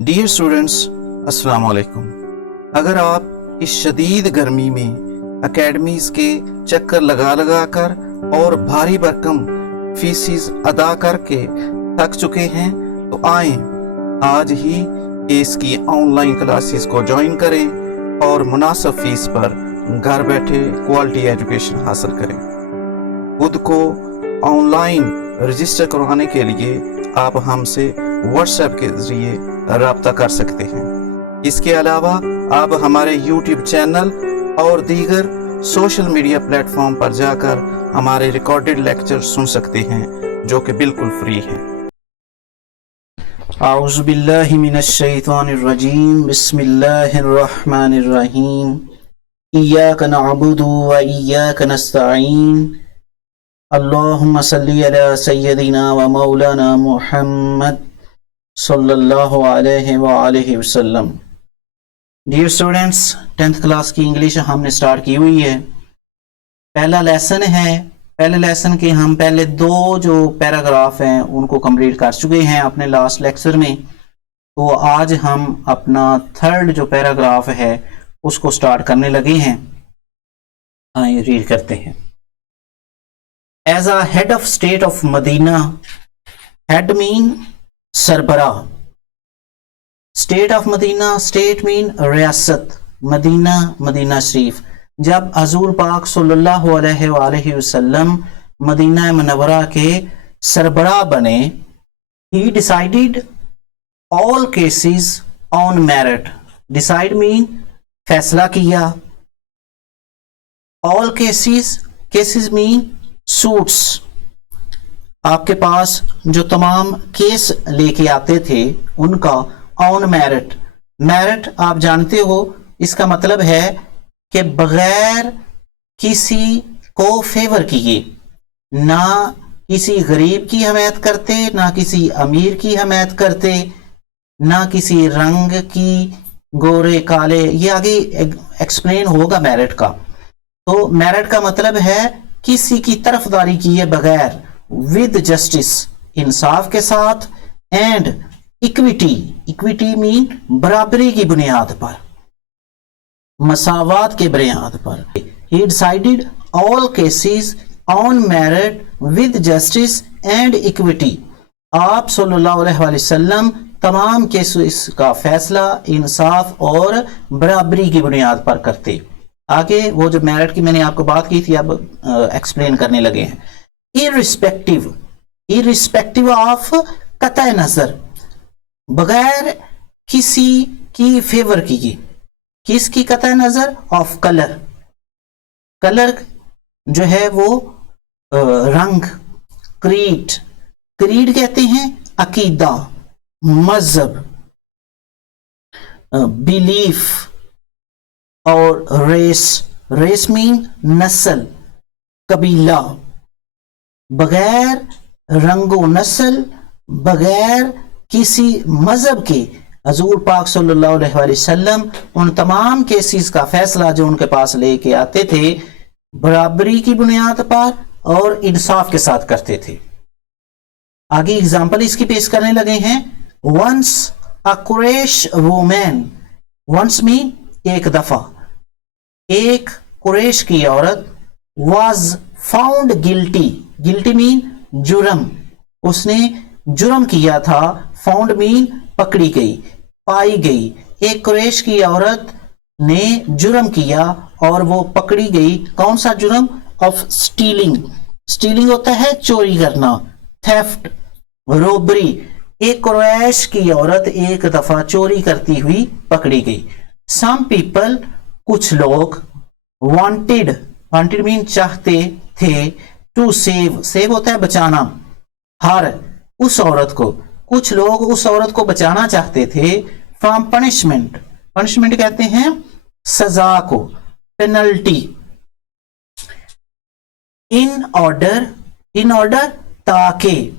Dear students, السلام علیکم۔ اگر آپ اس شدید گرمی میں اکیڈمیز کے چکر لگا کر اور بھاری بھرکم فیسز ادا کر کے تھک چکے ہیں تو آئیں آج ہی اس کی آن لائن کلاسز کو جوائن کریں اور مناسب فیس پر گھر بیٹھے کوالٹی ایجوکیشن حاصل کریں۔ خود کو آن لائن رجسٹر کروانے کے لیے آپ ہم سے واٹس ایپ کے ذریعے رابطہ کر سکتے ہیں۔ اس کے علاوہ آپ ہمارے یوٹیوب چینل اور دیگر سوشل میڈیا پلیٹ فارم پر جا کر ہمارے ریکارڈڈ لیکچر سن سکتے ہیں جو کہ بالکل فری ہیں۔ اعوذ باللہ من الشیطان الرجیم، بسم اللہ الرحمن الرحیم، ایاک نعبد و ایاک نستعین، اللہم صلی علی سیدنا و مولانا محمد صلی اللہ علیہ وآلہ وسلم۔ ڈیئر اسٹوڈنٹس، 10th کلاس کی انگلش ہم نے سٹارٹ کی ہوئی ہے۔ پہلا لیسن ہے، پہلے لیسن کے ہم پہلے دو جو پیراگراف ہیں ان کو کمپلیٹ کر چکے ہیں اپنے لاسٹ لیکچر میں، تو آج ہم اپنا تھرڈ جو پیراگراف ہے اس کو سٹارٹ کرنے لگے ہیں۔ آئیں ریڈ کرتے ہیں۔ As a head of state of Medina, head mean سربراہ، اسٹیٹ آف مدینہ، اسٹیٹ مین ریاست، مدینہ مدینہ شریف۔ جب حضور پاک صلی اللہ علیہ وآلہ وسلم مدینہ منورہ کے سربراہ بنے، he decided all cases on merit۔ decide mean فیصلہ کیا، all cases mean suits۔ آپ کے پاس جو تمام کیس لے کے آتے تھے ان کا آن میرٹ، میرٹ آپ جانتے ہو اس کا مطلب ہے کہ بغیر کسی کو فیور کیے، نہ کسی غریب کی حمایت کرتے، نہ کسی امیر کی حمایت کرتے، نہ کسی رنگ کی، گورے کالے، یہ آگے ایکسپلین ہوگا میرٹ کا۔ تو میرٹ کا مطلب ہے کسی کی طرفداری کیے بغیر، with justice انصاف کے ساتھ، and equity mean برابری کی بنیاد پر، مساوات کے بنیاد پر۔ he decided all cases on merit with justice and equity۔ آپ صلی اللہ علیہ وآلہ وسلم تمام کیسز کا فیصلہ انصاف اور برابری کی بنیاد پر کرتے۔ آگے وہ جو میرٹ کی میں نے آپ کو بات کی تھی اب ایکسپلین کرنے لگے ہیں۔ irrespective of قطع نظر، بغیر کسی کی فیور کیے، کس کی قطع نظر؟ آف کلر، کلر جو ہے وہ رنگ، کریڈ کہتے ہیں عقیدہ، مذہب، بیلیف، اور ریس مین نسل، قبیلہ۔ بغیر رنگ و نسل، بغیر کسی مذہب کے حضور پاک صلی اللہ علیہ وآلہ وسلم ان تمام کیسز کا فیصلہ جو ان کے پاس لے کے آتے تھے برابری کی بنیاد پر اور انصاف کے ساتھ کرتے تھے۔ آگے اگزامپل اس کی پیش کرنے لگے ہیں۔ once a Quraysh woman، once mean ایک دفعہ، ایک قریش کی عورت was found guilty mean جرم، اس نے جرم کیا تھا، found mean پکڑی گئی، پائی گئی۔ ایک قریش کی عورت نے جرم کیا اور وہ پکڑی گئی۔ کون سا جرم؟ of stealing ہوتا ہے چوری کرنا، theft، robbery۔ ایک قریش کی عورت ایک دفعہ چوری کرتی ہوئی پکڑی گئی۔ some people، کچھ لوگ، wanted mean چاہتے تھے، to save ہوتا ہے بچانا، ہر اس عورت کو، کچھ لوگ اس عورت کو بچانا چاہتے تھے from punishment کہتے ہیں سزا کو، penalty۔ in order تاکہ،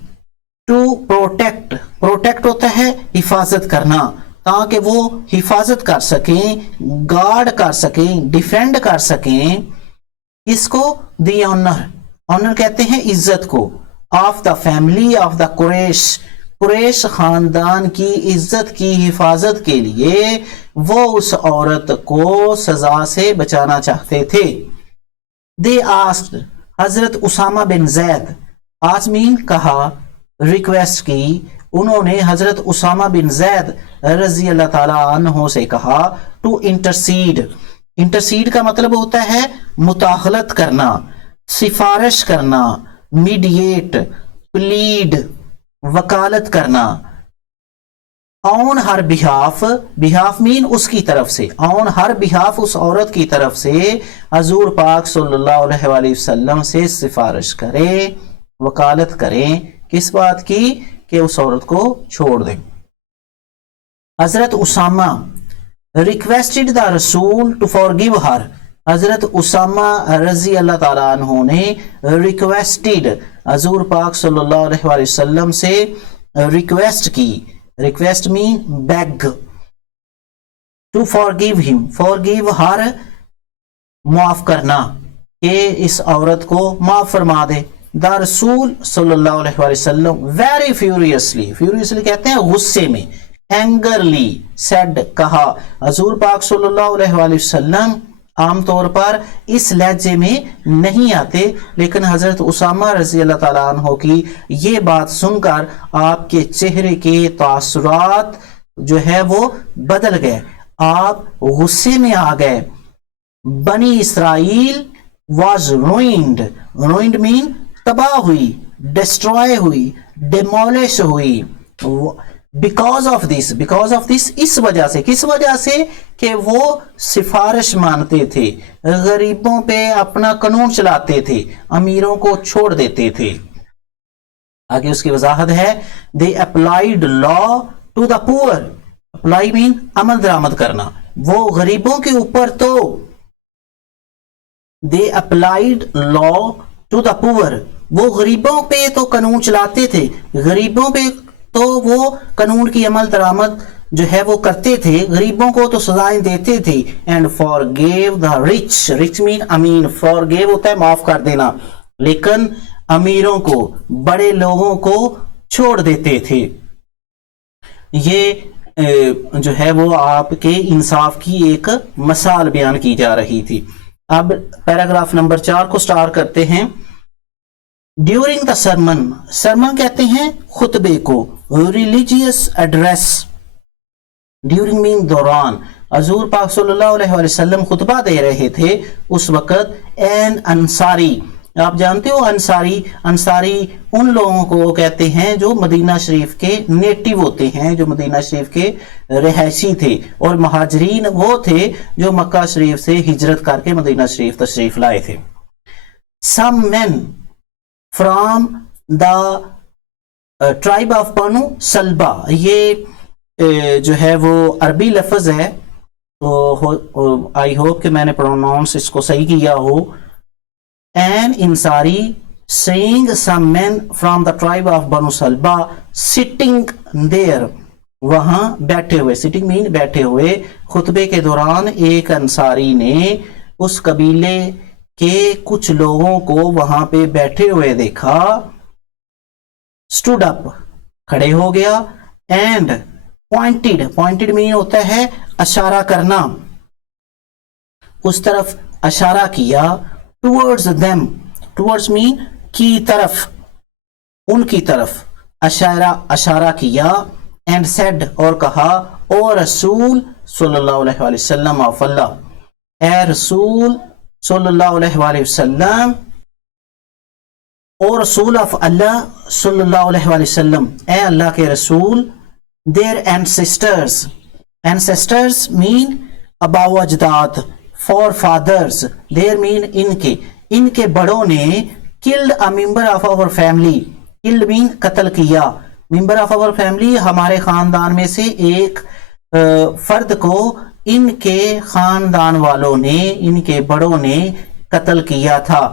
to protect ہوتا ہے حفاظت کرنا، تاکہ وہ حفاظت کر سکیں، گارڈ کر سکیں، ڈیفینڈ کر سکیں۔ اس کو دی آنر کہتے ہیں عزت کو، of the family of the Quraysh, Quraysh خاندان کی عزت کی حفاظت کے لیے وہ اس عورت کو سزا سے بچانا چاہتے تھے. They asked, حضرت اسامہ بن زید, ask mean کہا, ریکویسٹ کی, انہوں نے حضرت اسامہ بن زید رضی اللہ تعالی عنہ سے کہا, ٹو انٹرسیڈ. انٹرسیڈ کا مطلب ہوتا ہے مداخلت کرنا, سفارش کرنا, میڈیٹ, پلیڈ, وکالت کرنا. آن ہر بہاف, بہاف مین اس کی طرف سے, آن ہر بہاف اس عورت کی طرف سے حضور پاک صلی اللہ علیہ وآلہ وسلم سے سفارش کریں, وکالت کریں. کس بات کی؟ کہ اس عورت کو چھوڑ دیں. حضرت اسامہ ریکویسٹڈ دا رسول ٹو فارگیو ہر. حضرت اسامہ رضی اللہ تعالیٰ عنہ نے ریکویسٹڈ حضور پاک صلی اللہ علیہ وآلہ وسلم سے ریکویسٹ کی. ریکویسٹ مین beg, to forgive him, forgive her معاف کرنا, کہ اس عورت کو معاف فرما دے. دا رسول صلی اللہ علیہ وآلہ وسلم ویری فیوریسلی, فیوریسلی کہتے ہیں غصے میں, اینگرلی سیڈ کہا. حضور پاک صلی اللہ علیہ وآلہ وسلم عام طور پر اس لہجے میں نہیں آتے, لیکن حضرت اسامہ رضی اللہ تعالیٰ عنہ کی یہ بات سن کر آپ کے چہرے کے تاثرات جو ہے وہ بدل گئے, آپ غصے میں آ گئے. بنی اسرائیل واز روئنڈ, روئنڈ مین تباہ ہوئی, ڈسٹروائے ہوئی, ڈیمولش ہوئی. Because of this, because of this اس وجہ سے, کس وجہ سے؟ کہ وہ سفارش مانتے تھے, غریبوں پہ اپنا قانون چلاتے تھے, امیروں کو چھوڑ دیتے تھے. آگے اس کی وضاحت ہے, they applied law to the poor. apply mean عمل درآمد کرنا, وہ غریبوں کے اوپر تو they applied law to the poor, وہ غریبوں پہ تو قانون چلاتے تھے, غریبوں پہ تو وہ قانون کی عمل درآمد جو ہے وہ کرتے تھے, غریبوں کو تو سزائیں دیتے تھے. And forgave the rich, rich mean Amin, forgave ہوتا ہے معاف کر دینا, لیکن امیروں کو, بڑے لوگوں کو چھوڑ دیتے تھے. یہ جو ہے وہ آپ کے انصاف کی ایک مثال بیان کی جا رہی تھی. اب پیراگراف نمبر 4 کو سٹارٹ کرتے ہیں. ڈیورنگ دا سرمن, سرمن کہتے ہیں خطبے کو, ریلیجیس ایڈریس, ڈیورنگ مین دوران. حضور پاک صلی اللہ علیہ وآلہ وسلم خطبہ دے رہے تھے اس وقت. این انصاری, آپ جانتے ہو انصاری, انصاری ان لوگوں کو کہتے ہیں جو مدینہ شریف کے نیٹو ہوتے ہیں, جو مدینہ شریف کے رہائشی تھے, اور مہاجرین وہ تھے جو مکہ شریف سے ہجرت کر کے مدینہ شریف تشریف لائے تھے. سم men from the tribe of Banu سلبا, یہ جو ہے وہ عربی لفظ ہے, تو آئی ہوپ کہ میں نے پروناؤنس اس کو صحیح کیا ہو. An Ansari seeing some men from the tribe of Banu Salba sitting there, وہاں بیٹھے ہوئے, سٹنگ مین بیٹھے ہوئے. خطبے کے دوران ایک انصاری نے اس قبیلے کہ کچھ لوگوں کو وہاں پہ بیٹھے ہوئے دیکھا. stood up کھڑے ہو گیا. and pointed, pointed mean ہوتا ہے اشارہ کرنا, اس طرف اشارہ کیا. towards them, towards mean کی طرف, ان کی طرف اشارہ کیا. and said اور کہا, او رسول صلی اللہ علیہ وآلہ وسلم آف اللہ, اے رسول صلی اللہ علیہ وآلہ وسلم, اور رسول آف اللہ صلی اللہ علیہ وآلہ وسلم, اے اللہ کے رسول. their ancestors, ancestors mean اباء و اجداد, forefathers, their mean ان کے بڑوں نے killed a member of our family, killed mean قتل کیا, member of our family ہمارے خاندان میں سے ایک فرد کو ان کے خاندان والوں نے, ان کے بڑوں نے قتل کیا تھا.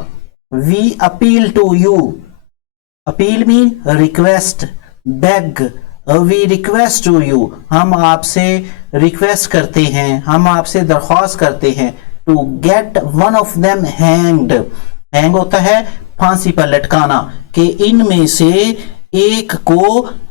we appeal to you, appeal mean request, beg, we request to you, ہم آپ سے ریکویسٹ کرتے ہیں, ہم آپ سے درخواست کرتے ہیں. to get one of them hanged, hang ہوتا ہے پھانسی پر لٹکانا, کہ ان میں سے ایک کو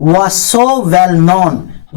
was so well known,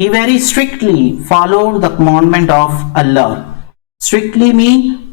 He very strictly followed the commandment of Allah. Strictly mean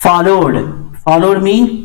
followed, followed mean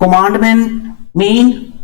Commandment mean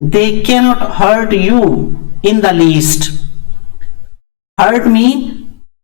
They cannot hurt you in the least. Hurt mean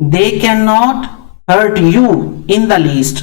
They cannot hurt you in the least.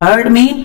hurt mean